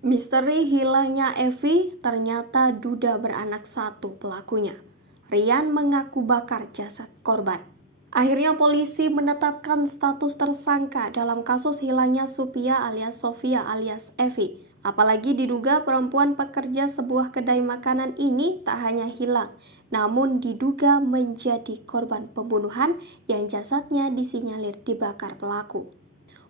Misteri hilangnya Evi, ternyata duda beranak satu pelakunya. Rian mengaku bakar jasad korban. Akhirnya polisi menetapkan status tersangka dalam kasus hilangnya Supia alias Sofia alias Evi. Apalagi diduga perempuan pekerja sebuah kedai makanan ini tak hanya hilang, namun diduga menjadi korban pembunuhan yang jasadnya disinyalir dibakar pelaku.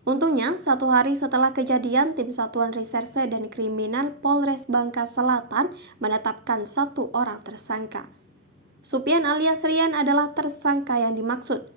Untungnya, 1 hari setelah kejadian, tim Satuan Reserse dan Kriminal Polres Bangka Selatan menetapkan 1 orang tersangka. Supian alias Rian adalah tersangka yang dimaksud.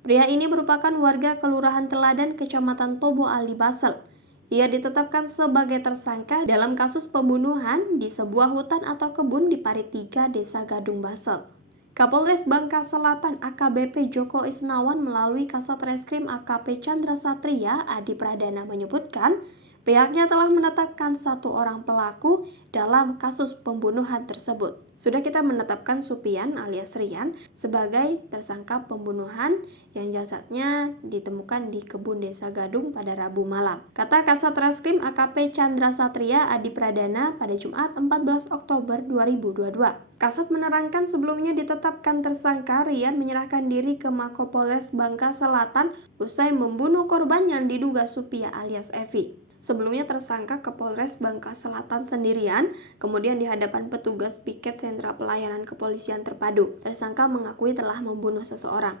Pria ini merupakan warga Kelurahan Teladan, Kecamatan Tobo Ali, Basel. Ia ditetapkan sebagai tersangka dalam kasus pembunuhan di sebuah hutan atau kebun di Parit 3, Desa Gadung, Basel. Kapolres Bangka Selatan AKBP Joko Isnawan melalui Kasat Reskrim AKP Chandra Satria Adi Pradana menyebutkan pihaknya telah menetapkan 1 orang pelaku dalam kasus pembunuhan tersebut. Sudah kita menetapkan Supian alias Rian sebagai tersangka pembunuhan yang jasadnya ditemukan di kebun Desa Gadung pada Rabu malam. Kata Kasat Reskrim AKP Chandra Satria Adi Pradana pada Jumat 14 Oktober 2022. Kasat menerangkan sebelumnya ditetapkan tersangka Rian menyerahkan diri ke Mapolres Bangka Selatan usai membunuh korban yang diduga Supia alias Evi. Sebelumnya tersangka ke Polres Bangka Selatan sendirian, kemudian di hadapan petugas piket sentra pelayanan kepolisian terpadu. Tersangka mengakui telah membunuh seseorang.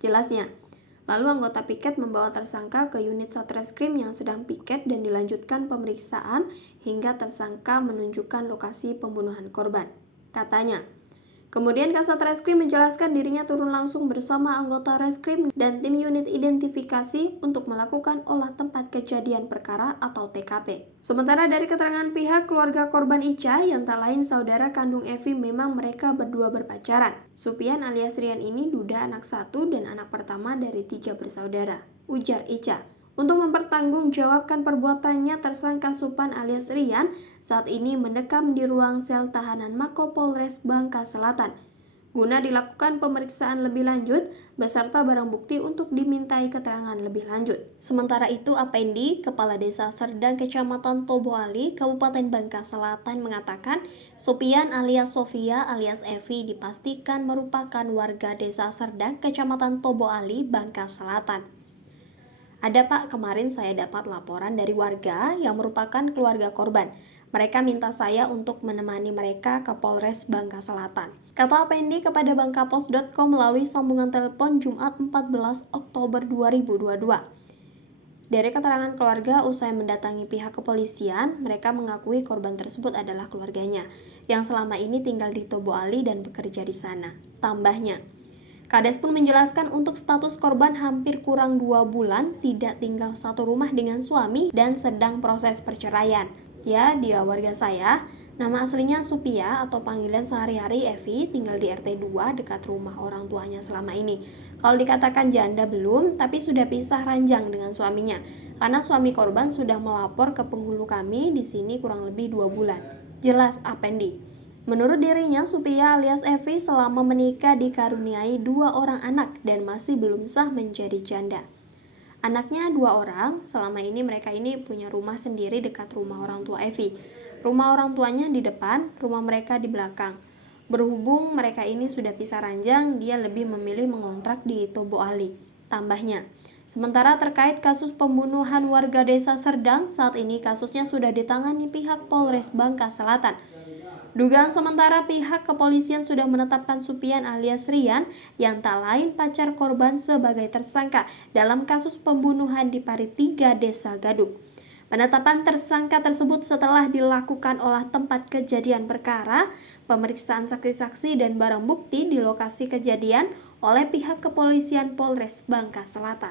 Jelasnya, lalu anggota piket membawa tersangka ke unit Satreskrim yang sedang piket dan dilanjutkan pemeriksaan hingga tersangka menunjukkan lokasi pembunuhan korban. Katanya, kemudian Kasat Reskrim menjelaskan dirinya turun langsung bersama anggota Reskrim dan tim unit identifikasi untuk melakukan olah tempat kejadian perkara atau TKP. Sementara dari keterangan pihak keluarga korban Ica yang tak lain saudara kandung Evi, memang mereka berdua berpacaran. Supian alias Rian ini duda anak 1 dan anak pertama dari 3 bersaudara, ujar Ica. Untuk mempertanggungjawabkan perbuatannya, tersangka Supan alias Rian saat ini mendekam di ruang sel tahanan Mako Polres Bangka Selatan guna dilakukan pemeriksaan lebih lanjut beserta barang bukti untuk dimintai keterangan lebih lanjut. Sementara itu, Apendi, Kepala Desa Serdang Kecamatan Tobo Ali, Kabupaten Bangka Selatan mengatakan Supian alias Sofia alias Evi dipastikan merupakan warga Desa Serdang Kecamatan Tobo Ali, Bangka Selatan. Ada Pak, kemarin saya dapat laporan dari warga yang merupakan keluarga korban. Mereka minta saya untuk menemani mereka ke Polres Bangka Selatan. Kata Apendi kepada bangkapos.com melalui sambungan telepon Jumat 14 Oktober 2022. Dari keterangan keluarga, usai mendatangi pihak kepolisian, mereka mengakui korban tersebut adalah keluarganya, yang selama ini tinggal di Tobo Ali dan bekerja di sana. Tambahnya, Kades pun menjelaskan untuk status korban hampir kurang 2 bulan tidak tinggal satu rumah dengan suami dan sedang proses perceraian. Ya, dia warga saya. Nama aslinya Supia atau panggilan sehari-hari Evi, tinggal di RT 2 dekat rumah orang tuanya selama ini. Kalau dikatakan janda belum, tapi sudah pisah ranjang dengan suaminya. Karena suami korban sudah melapor ke penghulu kami di sini kurang lebih 2 bulan. Jelas Apendi. Menurut dirinya, Supia alias Evi selama menikah dikaruniai 2 orang anak dan masih belum sah menjadi janda. Anaknya 2 orang, selama ini mereka ini punya rumah sendiri dekat rumah orang tua Evi. Rumah orang tuanya di depan, rumah mereka di belakang. Berhubung mereka ini sudah pisah ranjang, dia lebih memilih mengontrak di Tobo Ali. Tambahnya, sementara terkait kasus pembunuhan warga Desa Serdang, saat ini kasusnya sudah ditangani pihak Polres Bangka Selatan. Dugaan sementara pihak kepolisian sudah menetapkan Supian alias Rian yang tak lain pacar korban sebagai tersangka dalam kasus pembunuhan di Parit 3 Desa Gadung. Penetapan tersangka tersebut setelah dilakukan olah tempat kejadian perkara, pemeriksaan saksi-saksi dan barang bukti di lokasi kejadian oleh pihak kepolisian Polres Bangka Selatan.